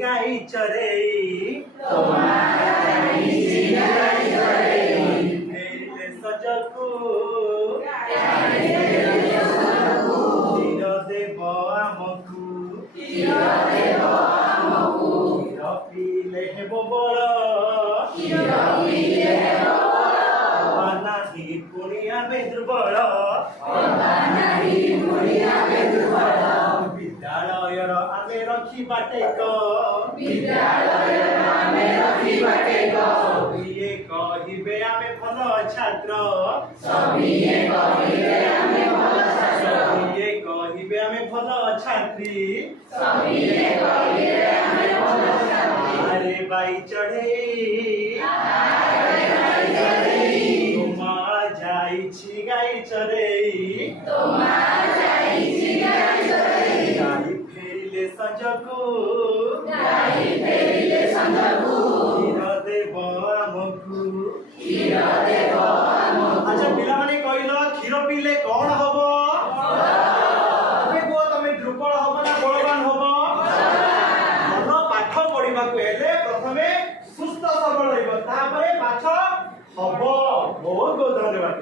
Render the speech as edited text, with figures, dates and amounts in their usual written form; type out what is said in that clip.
गाई चरे सजकू देव आमकू पीले हेब बड़ पुणी आमे दुर्बल विद्यालयर आमे रखी बाटेक सबिए कहिबे आमे भल छात्र सबिए कहिबे आमे भल छात्री अरे बाई चढ़े तुमा जाइछि गाई चरे गाई फेरिले संजकू क्षीर देव आमकू अच्छा पिला माने कहिलो क्षीर पीले कौन हबो तमे दुर्बल हबो ना बलवान हबो भल पाठ पढिबाकू हेले प्रथमे सुस्थ सबल रहइबो तापरे पाठ हबो बहुत बहुत धन्यवाद।